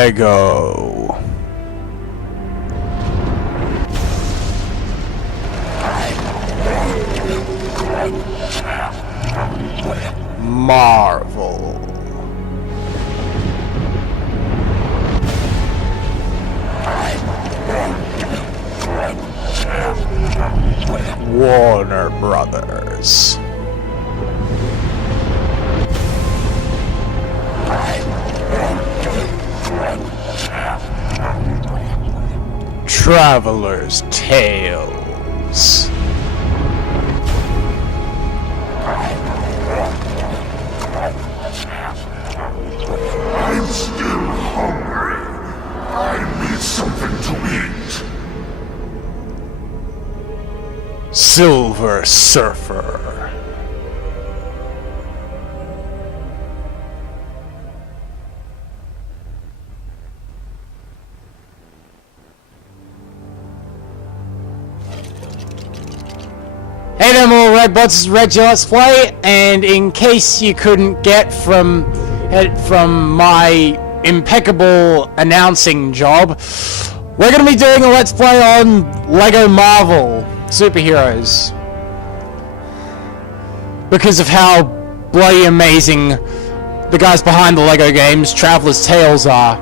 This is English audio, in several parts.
Lego. Marvel. Warner Brothers. Traveler's Tales. I'm still hungry. I need something to eat. Silver Surfer. Hey there, more Redbots, this is Reg Let's Play, and in case you couldn't get from my impeccable announcing job, we're gonna be doing a Let's Play on Lego Marvel superheroes. Because of how bloody amazing the guys behind the Lego games, Traveler's Tales, are.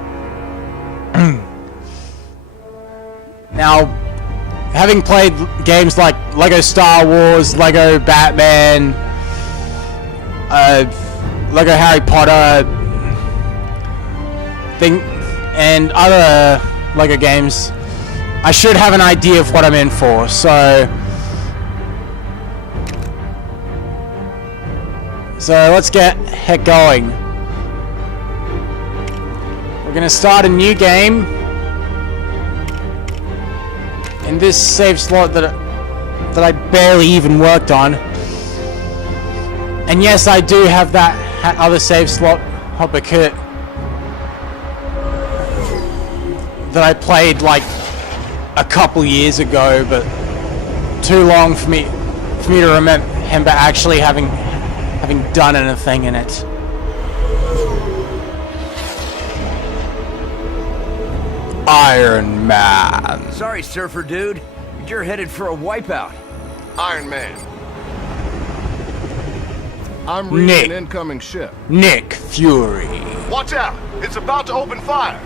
Now, having played games like Lego Star Wars, Lego Batman, Lego Harry Potter, and other Lego games, I should have an idea of what I'm in for, so let's get going. We're gonna start a new game in this save slot that I barely even worked on. And yes, I do have that other save slot hopper kit that I played like a couple years ago, but too long for me to remember actually having done anything in it. Iron Man. Sorry, Surfer Dude. You're headed for a wipeout. Iron Man. I'm reading an incoming ship. Nick Fury. Watch out! It's about to open fire!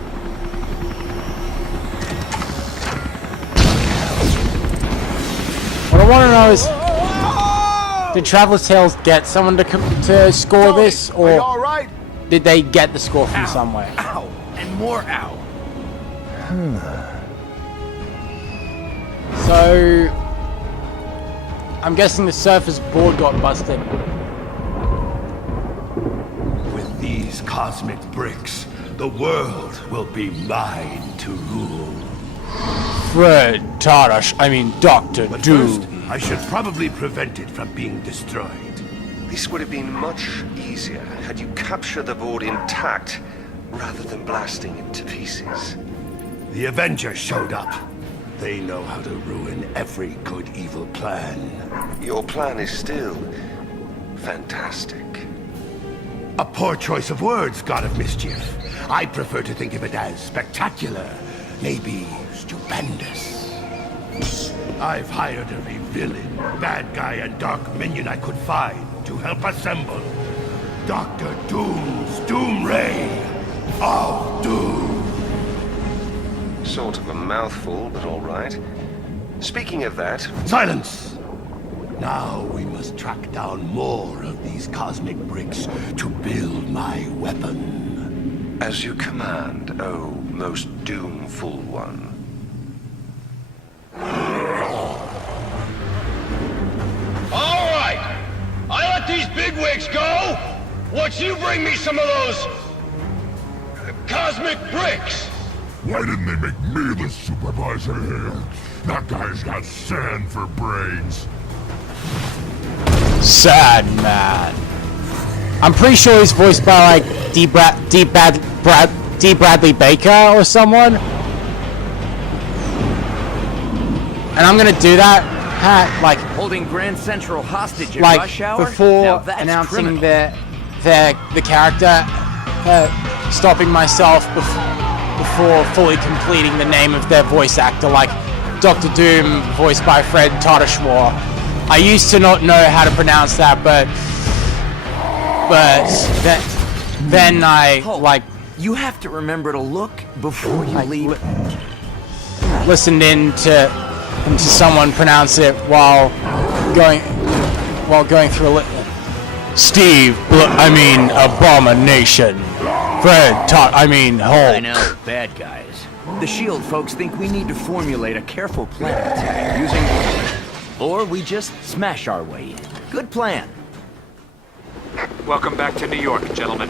What I want to know is, did Traveler's Tales get someone to score this, or are you all right? did they get the score from somewhere? Ow! And more ow! So, I'm guessing the surfer's board got busted. With these cosmic bricks, the world will be mine to rule. Fred Tarash, Dr. But Doom. first, I should probably prevent it from being destroyed. This would have been much easier had you captured the board intact rather than blasting it to pieces. The Avengers showed up. They know how to ruin every good evil plan. Your plan is still fantastic. A poor choice of words, God of Mischief. I prefer to think of it as spectacular, maybe stupendous. I've hired every villain, bad guy, and dark minion I could find to help assemble Dr. Doom's Doom Ray of Doom. Sort of a mouthful, but all right. Speaking of that... Silence! Now we must track down more of these cosmic bricks to build my weapon. As you command, oh most doomful one. All right! I let these bigwigs go! Once you bring me some of those... cosmic bricks! Why didn't they make me the supervisor here? That guy's got sand for brains. Sandman. I'm pretty sure he's voiced by like D. Bradley Baker or someone. And I'm gonna do that like Holding Grand Central hostage at like rush hour? Now before that's announcing criminal. the character, stopping myself before fully completing the name of their voice actor, like Dr. Doom, voiced by Fred Tatasciore. I used to not know how to pronounce that, but then I like You have to remember to look before you leave. listened into someone pronounce it while going through a Steve, Abomination. Fred, Hulk. I know, bad guys. The SHIELD folks think we need to formulate a careful plan of attack using... Or we just smash our way in. Good plan. Welcome back to New York, gentlemen.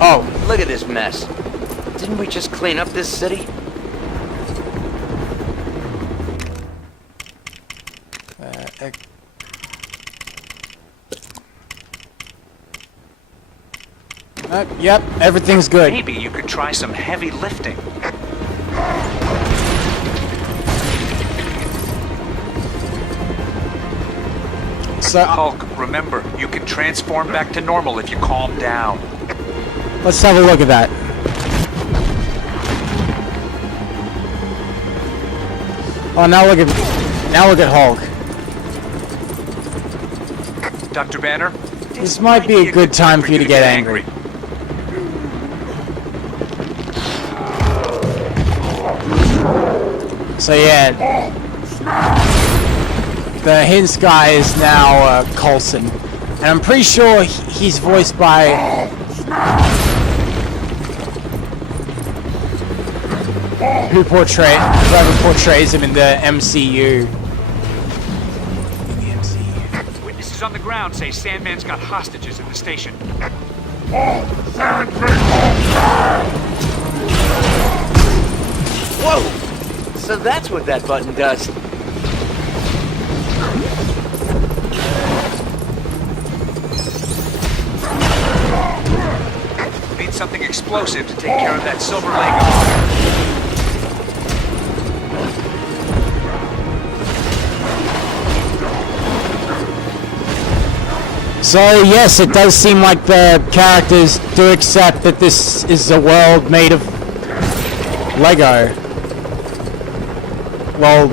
Oh, Look at this mess. Didn't we just clean up this city? yep, everything's good. Maybe you could try some heavy lifting. So Hulk, remember, you can transform back to normal if you calm down. let's have a look at that. Oh, now look at Hulk. Dr. Banner? This might be a good time for you to get angry. So yeah, the Hints guy is now Coulson, and I'm pretty sure he's voiced by whoever portrays him in the MCU. Witnesses on the ground say Sandman's got hostages in the station. Whoa! So that's what that button does. Need something explosive to take care of that silver Lego. So yes, it does seem like the characters do accept that this is a world made of Lego. Well,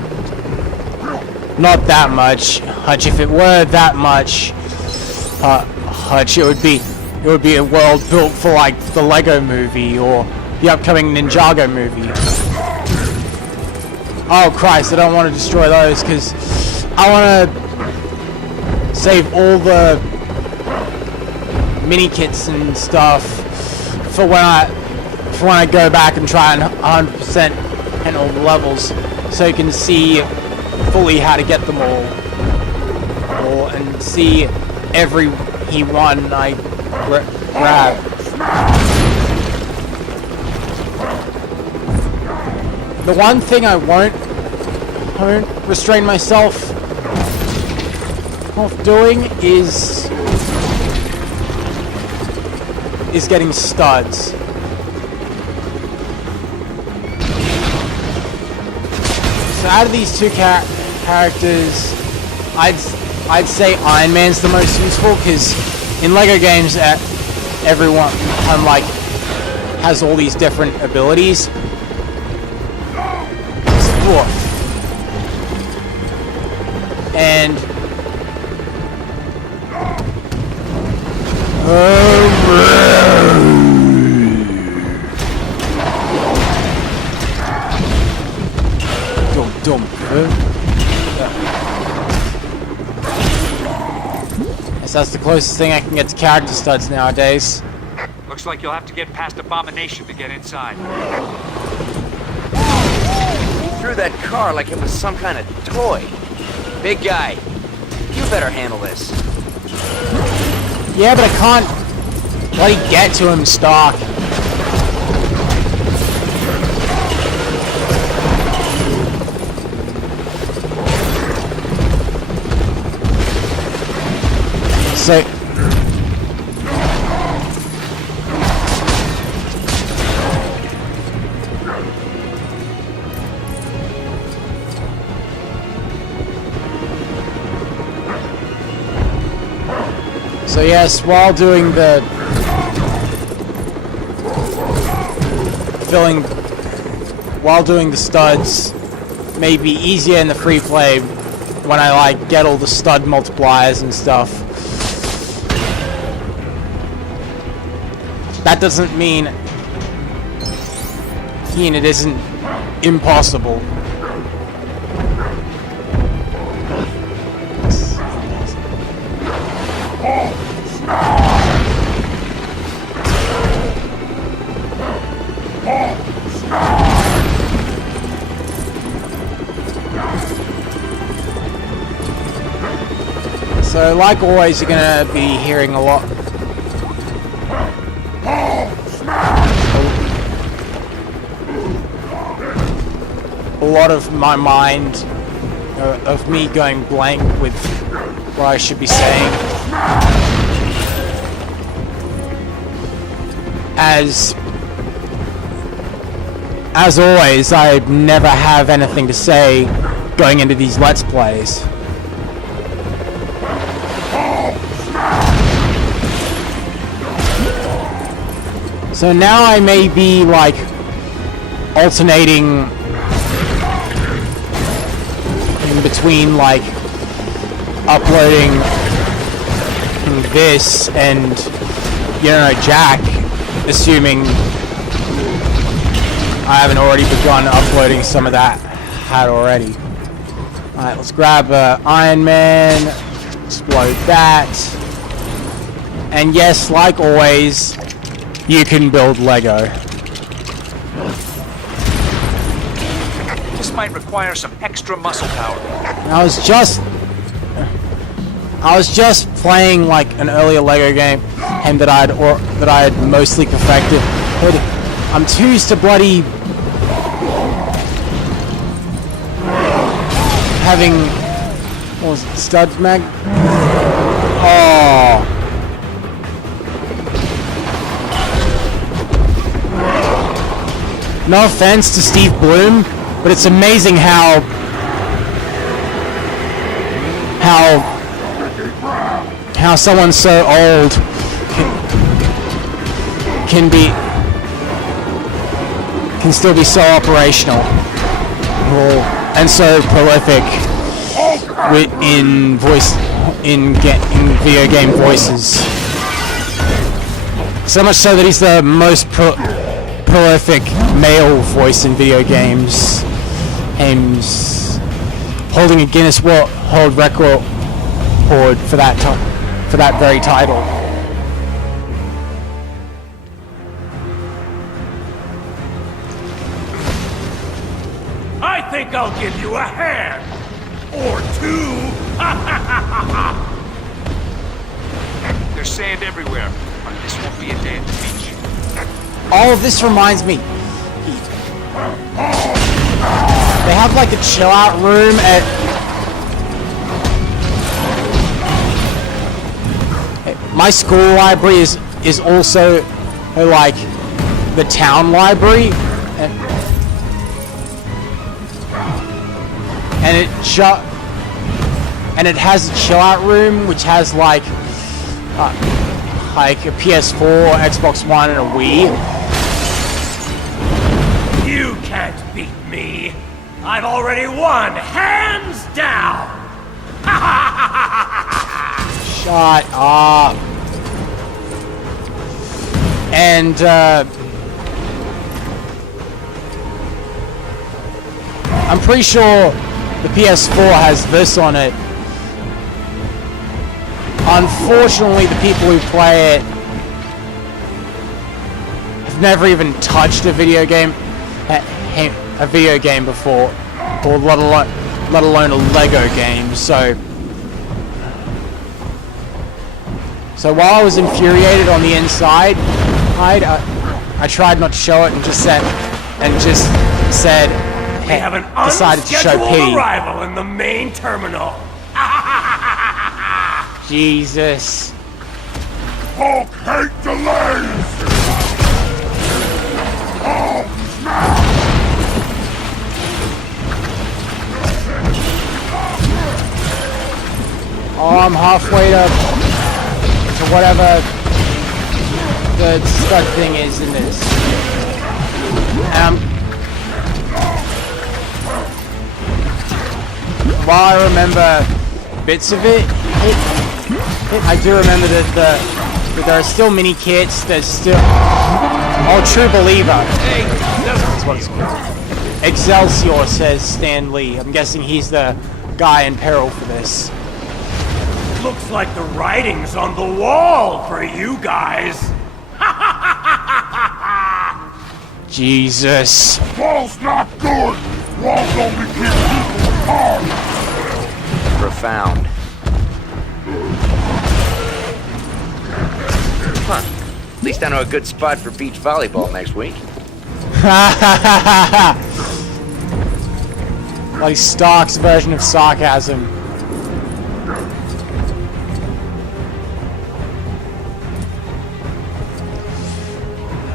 not that much, Hutch. If it were that much, Hutch, it would be a world built for like the Lego Movie or the upcoming Ninjago movie. Oh Christ, I don't want to destroy those because I want to save all the mini kits and stuff for when I go back and try and 100% handle the levels, so you can see fully how to get them all, and see every one I grab. The one thing I won't restrain myself of doing is getting studs. So out of these two characters, I'd say Iron Man's the most useful, because in Lego games, everyone has all these different abilities. And that's the closest thing I can get to character studs nowadays. Looks like you'll have to get past Abomination to get inside. He threw that car like it was some kind of toy. Big guy, you better handle this. Yeah, but I can't bloody get to him stock. So yes, while doing the while doing the studs may be easier in the free play when I like get all the stud multipliers and stuff. That doesn't mean it isn't impossible. So, like always, you're gonna be hearing a lot of my mind, of me going blank with what I should be saying. As always, I never have anything to say going into these Let's Plays. So now I may be like alternating in between like uploading this and, you know, Jack, assuming I haven't already begun uploading some of that had already. Alright, let's grab Iron Man, explode that, and yes, like always, you can build Lego. This might require some extra muscle power. I was just playing like an earlier Lego game, and that I had mostly perfected. But I'm too used to bloody having, what was it, stud mag? Oh. No offense to Steve Bloom, but it's amazing how someone so old can still be so operational and so prolific in video game voices. So much so that he's the most prolific male voice in video games, holding a Guinness World Record for that very title. I think I'll give you a hand! Or two! There's sand everywhere, but this won't be a day at the beach. All of this reminds me. They have like a chill out room at my school library is also like the town library, and it has a chill out room which has like a PS4, Xbox One, and a Wii. You can't beat me! I've already won, hands down! Shut up. And I'm pretty sure the PS4 has this on it. Unfortunately, the people who play it have never even touched a video game before, or let alone a Lego game. So while I was infuriated on the inside, I tried not to show it and just said, We have an decided to show unscheduled pity. arrival in the main terminal. Jesus. Hulk hate delays! Oh, I'm halfway to whatever the stud thing is in this. While I remember bits of it, I do remember that there are still mini kits. There's still True Believer. Hey, That's what it's called. Excelsior, says Stan Lee. I'm guessing he's the guy in peril for this. Looks like the writing's on the wall for you guys. Jesus. Wall's not good! Walls only keep people apart! Profound. Huh. At least I know a good spot for beach volleyball next week. Like Stark's version of sarcasm.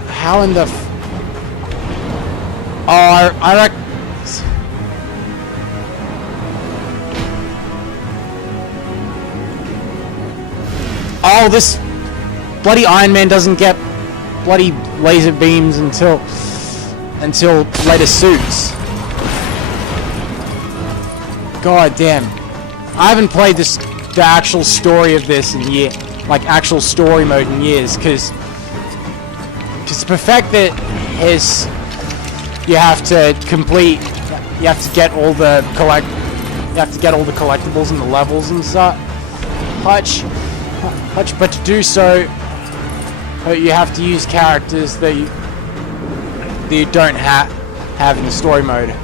How in the I reckon. Oh, this bloody Iron Man doesn't get bloody laser beams until later suits. God damn. I haven't played the actual story of this in actual story mode in years, because to perfect it you have to get all the collectibles and the levels and such. But to do so, you have to use characters that you don't have in the story mode.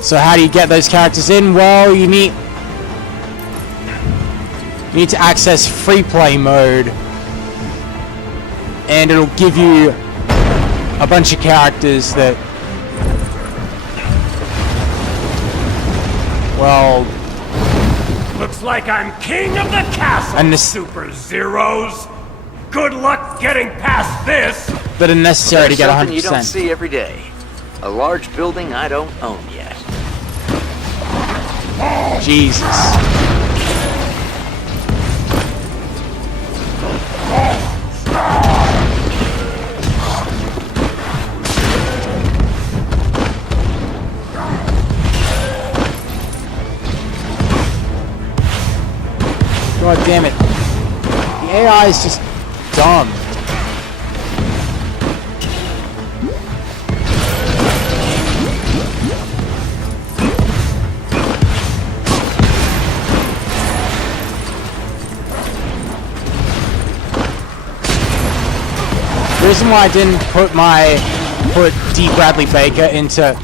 So how do you get those characters in? Well, you need to access free play mode, and it'll give you a bunch of characters that, well, Looks like I'm king of the castle, and this Super Zeros. Good luck getting past this. that are necessary to There's get something you don't 100%. see every day. A large building I don't own yet. Jesus. God damn it. The AI is just dumb. The reason why I didn't put D. Bradley Baker into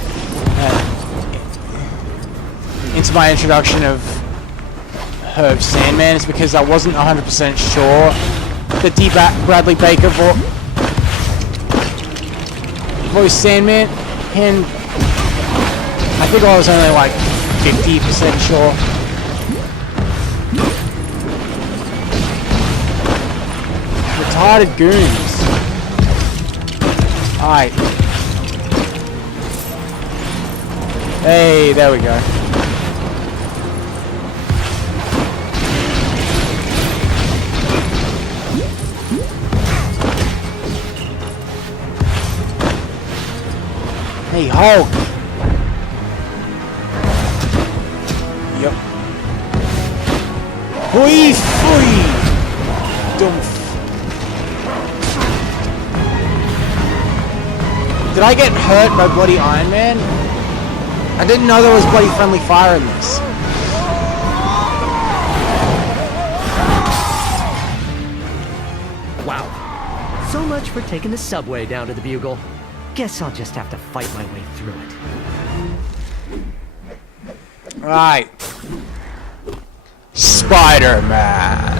my introduction of Sandman is because I wasn't 100% sure that D. Bradley Baker voiced Sandman, and I think I was only like 50% sure. Retarded goons. Alright. Hey, there we go. Hey, Hulk! Yep. Fui! Don't. Did I get hurt by bloody Iron Man? I didn't know there was bloody friendly fire in this. Wow. So much for taking the subway down to the Bugle. Guess I'll just have to fight my way through it. Right. Spider-Man.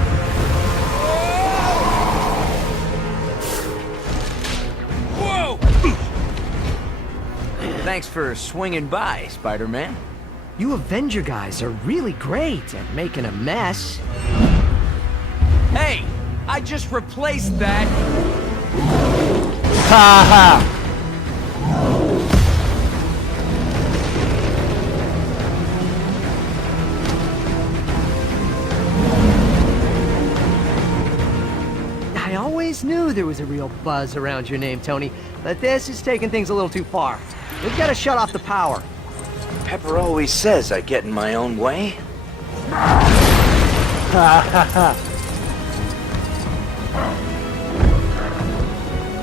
Whoa! Thanks for swinging by, Spider-Man. You Avenger guys are really great at making a mess. Hey, I just replaced that. Ha ha. always knew there was a real buzz around your name, Tony, but this is taking things a little too far. We've got to shut off the power. Pepper always says I get in my own way.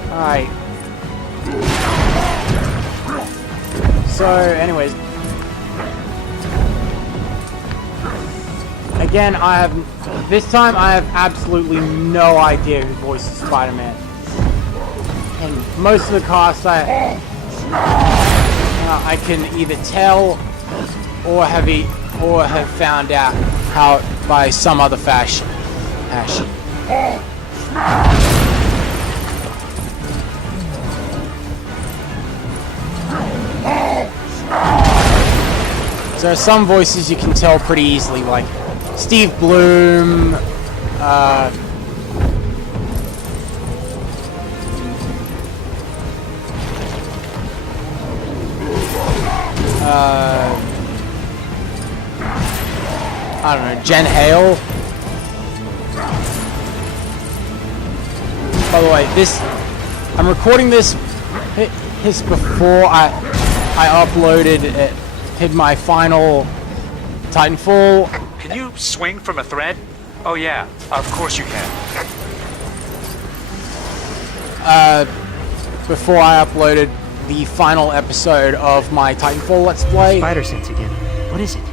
Alright. So, anyways. Again, this time I have absolutely no idea who voices Spider-Man. And most of the cast I can either tell or have found out how by some other fashion. So some voices you can tell pretty easily, like Steve Bloom, I don't know, Jen Hale. By the way, I'm recording this before I uploaded it, hit my final Titanfall. Can you swing from a thread? Oh yeah, of course you can. Before I uploaded the final episode of my Titanfall Let's Play. Spider sense again. What is it?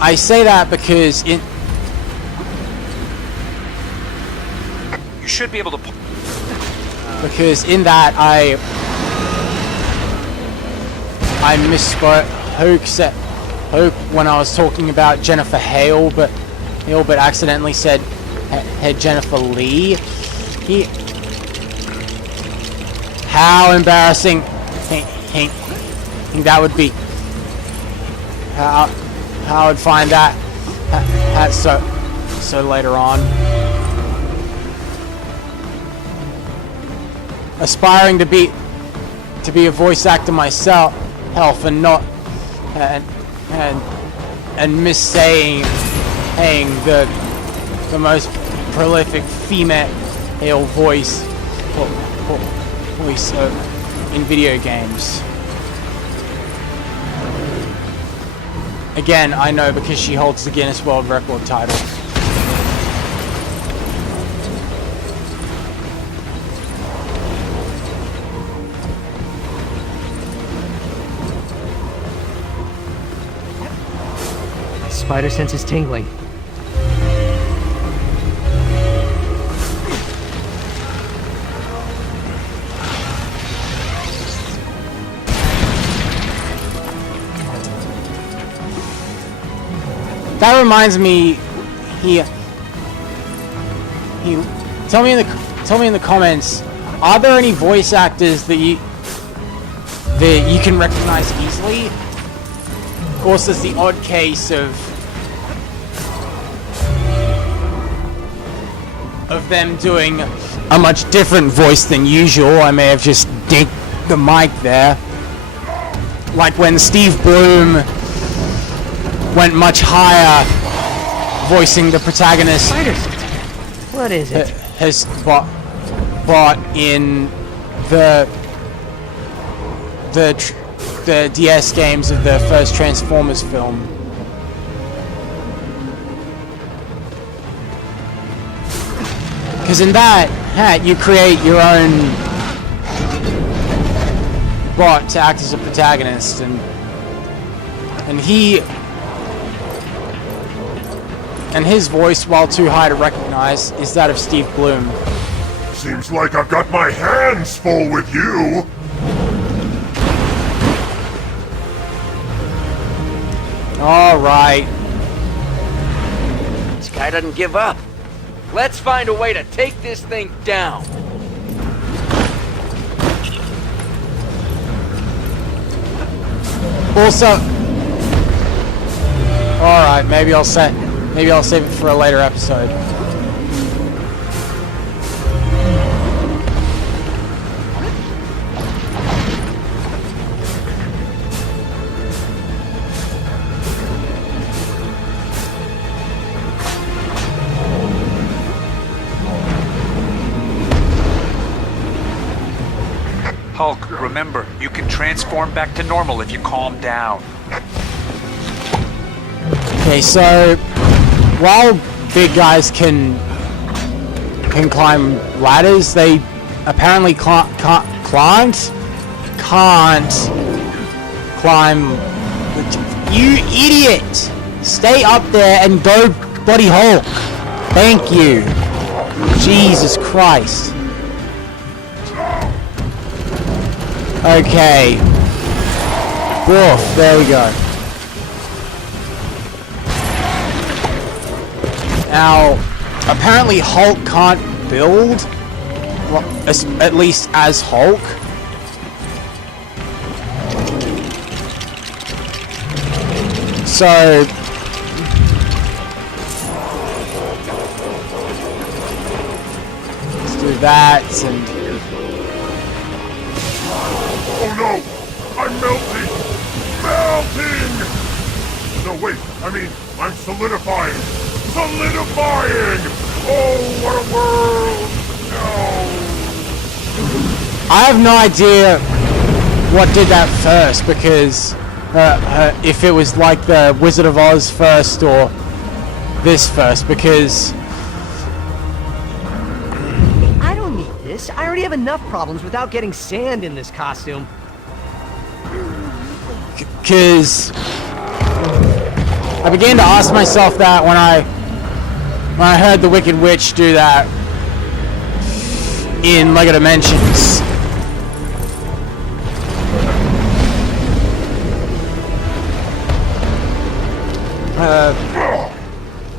I say that because You should be able to... because in that I misspoke. Hope when I was talking about Jennifer Hale, but accidentally said Jennifer Lee. How embarrassing! Think that would be. How I'd find that so later on. Aspiring to be a voice actor myself, and not and missaying the most prolific female voice in video games. Again, I know because she holds the Guinness World Record title. Spider sense is tingling. That reminds me, tell me in the comments, are there any voice actors that you can recognize easily? Of course, there's the odd case of them doing a much different voice than usual. I may have just dinked the mic there. Like when Steve Bloom went much higher, voicing the protagonist. Spider sense. What is it? Has bought in the DS games of the first Transformers film. Because in that, you create your own bot to act as a protagonist, and his voice, while too high to recognize, is that of Steve Bloom. Seems like I've got my hands full with you. All right. This guy doesn't give up. Let's find a way to take this thing down. Also, all right, maybe I'll save it for a later episode. Hulk, remember, you can transform back to normal if you calm down. Okay, so while big guys can climb ladders, they apparently can't climb. You idiot! Stay up there and go bloody Hulk. Thank you. Jesus Christ. Okay. Woof, there we go. Now, apparently Hulk can't build, well, at least as Hulk. So, let's do that and... Oh no! I'm melting! Melting! No, wait, I mean, I'm solidifying! Solidifying! Oh, what a world! No! I have no idea what did that first, because if it was like the Wizard of Oz first or this first, because I don't need this. I already have enough problems without getting sand in this costume. because I began to ask myself that when I heard the Wicked Witch do that in LEGO Dimensions.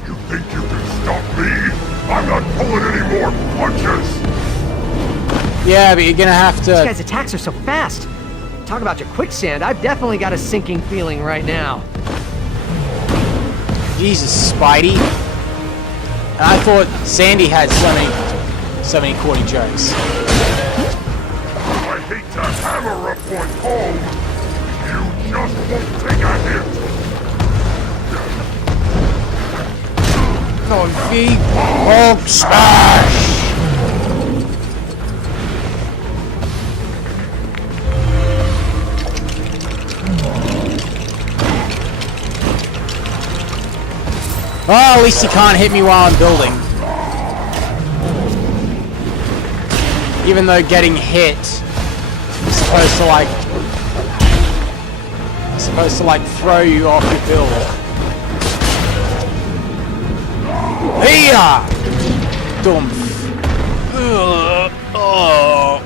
You think you can stop me? I'm not pulling any more punches! Yeah, but you're gonna have to... These guys' attacks are so fast. Talk about your quicksand. I've definitely got a sinking feeling right now. Jesus, Spidey. And I thought Sandy had so many corny jokes. I hate to hammer a point home. You just won't take a hit. On big Hulk smash! Oh, at least he can't hit me while I'm building. Even though getting hit is supposed to like throw you off your build. Hiya! Dumpf. Oh.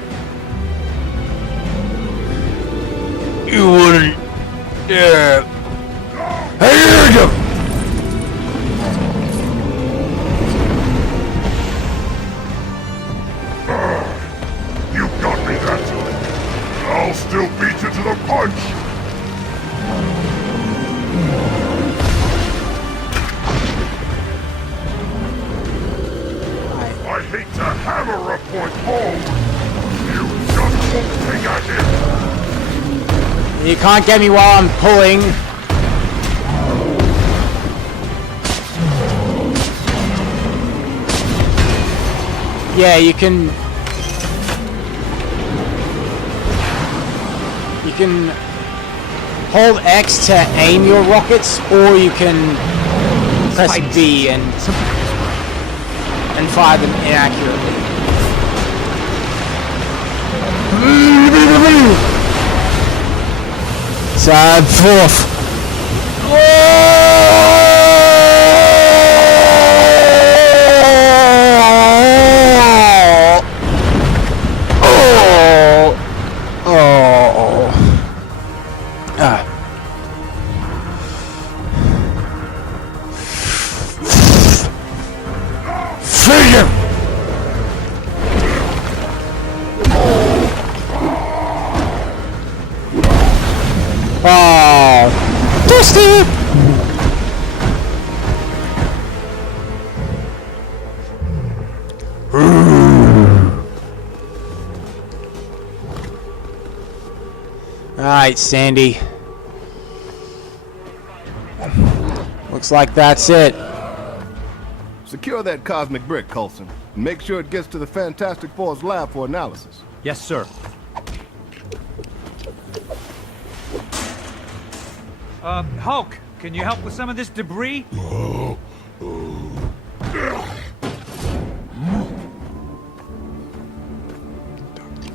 You wouldn't dare. Hiya! You got me that time. I'll still beat you to the punch. I hate to hammer a point home. You just won't take a hit. You can't get me while I'm pulling. Yeah, you can hold X to aim your rockets, or you can press B and fire them inaccurately. Side fourth. Figure! Oh, Dusty! Alright, Sandy. Looks like that's it. Secure that cosmic brick, Coulson. Make sure it gets to the Fantastic Four's lab for analysis. Yes, sir. Hulk, can you help with some of this debris?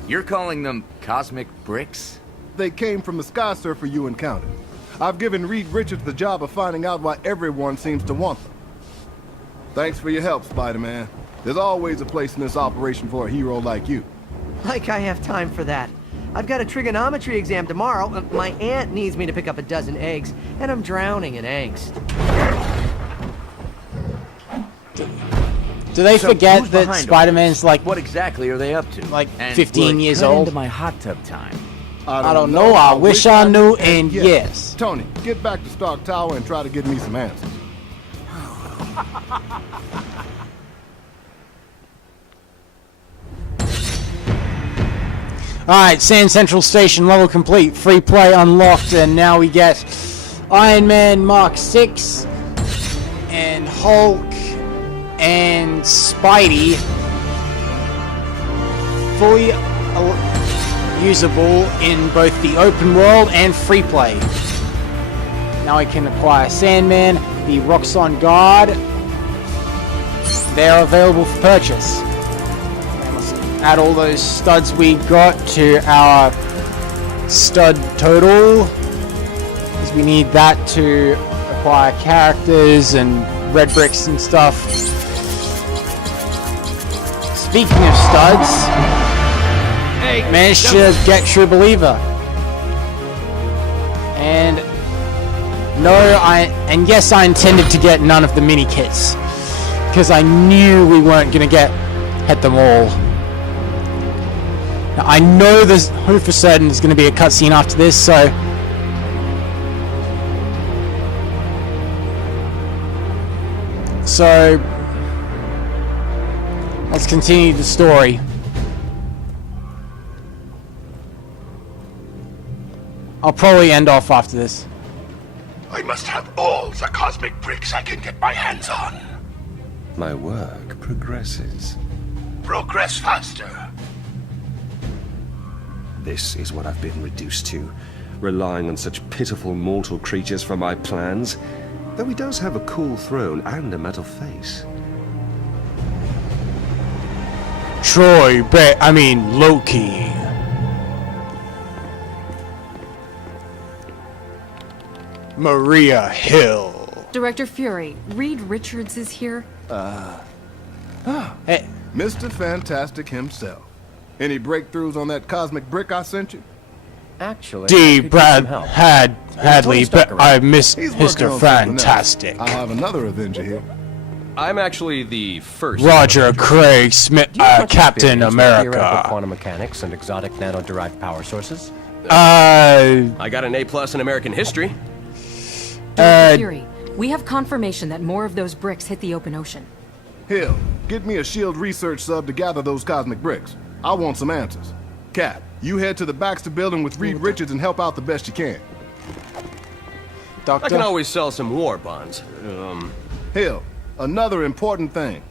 You're calling them cosmic bricks? They came from the Sky Surfer you encountered. I've given Reed Richards the job of finding out why everyone seems to want them. Thanks for your help, Spider-Man. There's always a place in this operation for a hero like you. Like I have time for that. I've got a trigonometry exam tomorrow. My aunt needs me to pick up a dozen eggs, and I'm drowning in angst. Do they So forget who's that behind all Spider-Man's this? like What exactly are they up to? like And 15 will it years cut old? into my hot tub time. I don't know. I wish I knew, and yes. Tony, get back to Stark Tower and try to get me some answers. Alright, Sand Central Station level complete, free play unlocked, and now we get Iron Man Mark 6 and Hulk and Spidey fully usable in both the open world and free play. Now I can acquire Sandman, the Roxxon Guard. They are available for purchase. And let's add all those studs we got to our stud total, because we need that to acquire characters and red bricks and stuff. Speaking of studs, managed to get True Believer. And yes, I intended to get none of the mini kits, because I knew we weren't gonna get them all. Now, I know who for certain there's gonna be a cutscene after this, so let's continue the story. I'll probably end off after this. I must have all the cosmic bricks I can get my hands on. My work progresses. Progress faster. This is what I've been reduced to, relying on such pitiful mortal creatures for my plans. Though he does have a cool throne and a metal face. Loki. Maria Hill. Director Fury, Reed Richards is here. Hey, Mr. Fantastic himself. Any breakthroughs on that cosmic brick I sent you? Actually, D. Brad Hadley, but I miss He's working Mr. on something else. Fantastic. I have another Avenger here. I'm actually the first. Roger Craig Smith, Do you have much Captain experience with theoretical America. quantum mechanics and exotic nano-derived power sources? I got an A+ in American history. Director Fury, we have confirmation that more of those bricks hit the open ocean. Hill, get me a SHIELD research sub to gather those cosmic bricks. I want some answers. Cap, you head to the Baxter building with Reed Richards and help out the best you can. Doctor? I can always sell some war bonds. Hill, another important thing.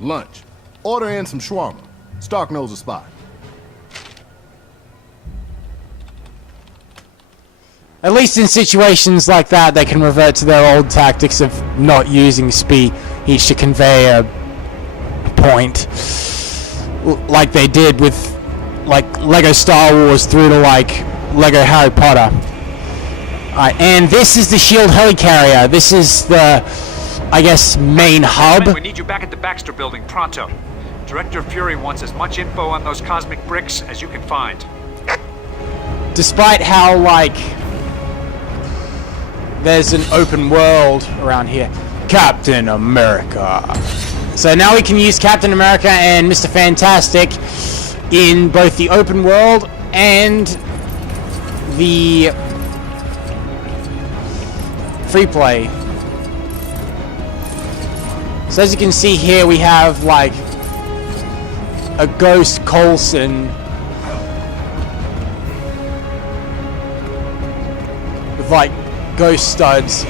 Lunch. Order in some shawarma. Stark knows a spot. At least in situations like that, they can revert to their old tactics of not using speech to convey a point, like they did with like Lego Star Wars through to like Lego Harry Potter. Alright, and this is the SHIELD helicarrier. This is the, I guess, main hub. We need you back at the Baxter building pronto. Director Fury wants as much info on those cosmic bricks as you can find. Despite how like there's an open world around here. Captain America. So now we can use Captain America and Mr. Fantastic in both the open world and the free play. So as you can see here, we have like a Ghost Coulson with like ghost studs,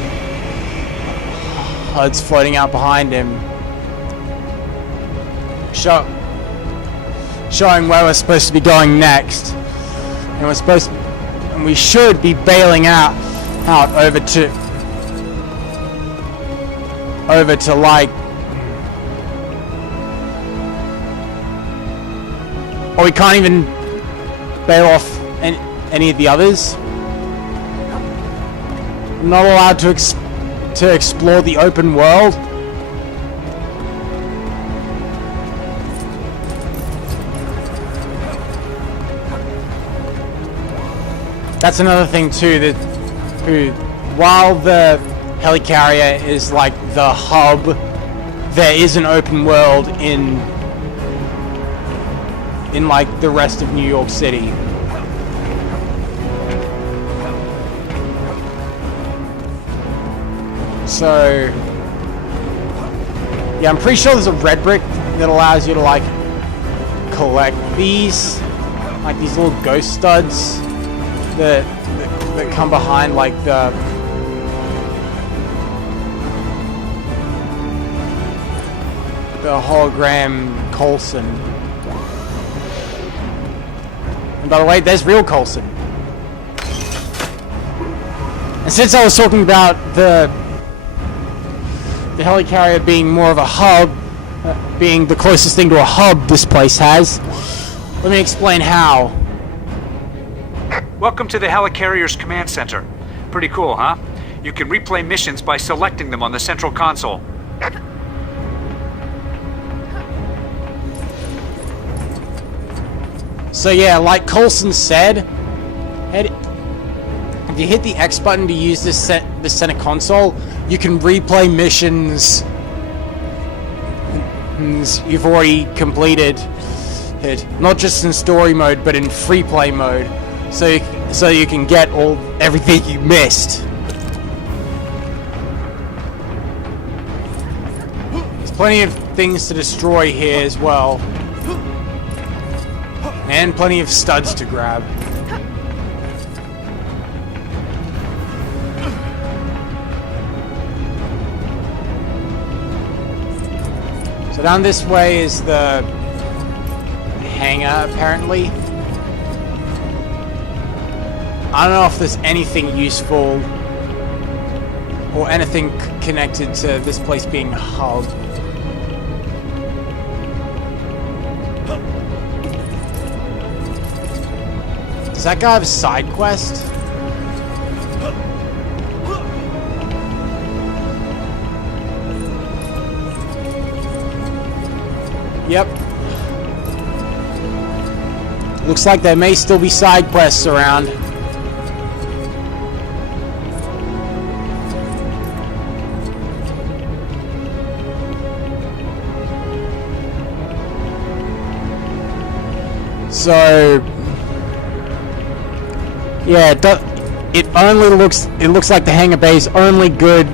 HUDs floating out behind him, showing where we're supposed to be going next, and we should be bailing out out over to like, or we can't even bail off any of the others. I'm not allowed to explore the open world. That's another thing too, that while the helicarrier is like the hub, there is an open world in like the rest of New York City. So yeah, I'm pretty sure there's a red brick that allows you to like collect these, like these little ghost studs that come behind like the hologram Coulson. And by the way, there's real Coulson. And since I was talking about the helicarrier being more of a hub, being the closest thing to a hub this place has, let me explain how. Welcome to the Helicarrier's command center. Pretty cool, huh? You can replay missions by selecting them on the central console. So yeah, like Coulson said, if you hit the X button to use this center console, you can replay missions you've already completed, not just in story mode, but in free play mode. So you can get everything you missed. There's plenty of things to destroy here as well. And plenty of studs to grab. So down this way is the hangar, apparently. I don't know if there's anything useful or anything connected to this place being a hub. Does that guy have a side quest? Yep. Looks like there may still be side quests around. So yeah, it looks like the hangar bay is only good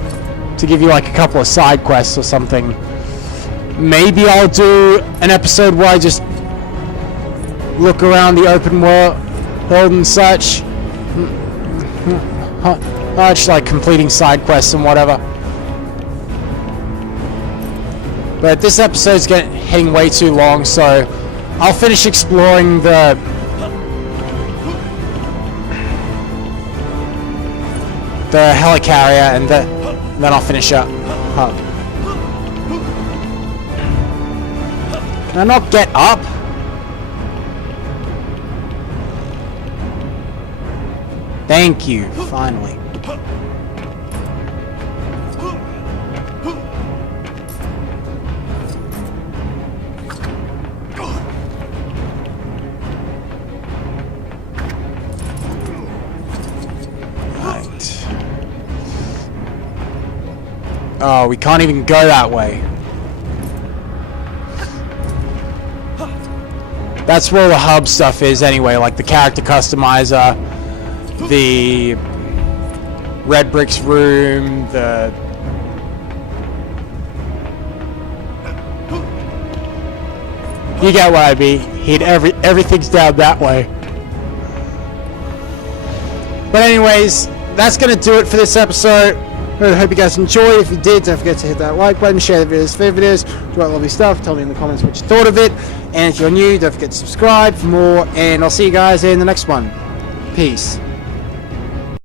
to give you like a couple of side quests or something. Maybe I'll do an episode where I just look around the open world and such. Just like completing side quests and whatever. But this episode's heading way too long, so I'll finish exploring the helicarrier and then I'll finish up hub. Can I not get up? Thank you, finally. Oh, we can't even go that way. That's where the hub stuff is anyway, like the character customizer, the Red Brick's room, the... You get what I mean. Everything's down that way. But anyways, that's gonna do it for this episode. I hope you guys enjoyed. If you did, don't forget to hit that like button, share the videos, favorite videos, do that lovely stuff. Tell me in the comments what you thought of it. And if you're new, don't forget to subscribe for more. And I'll see you guys in the next one. Peace.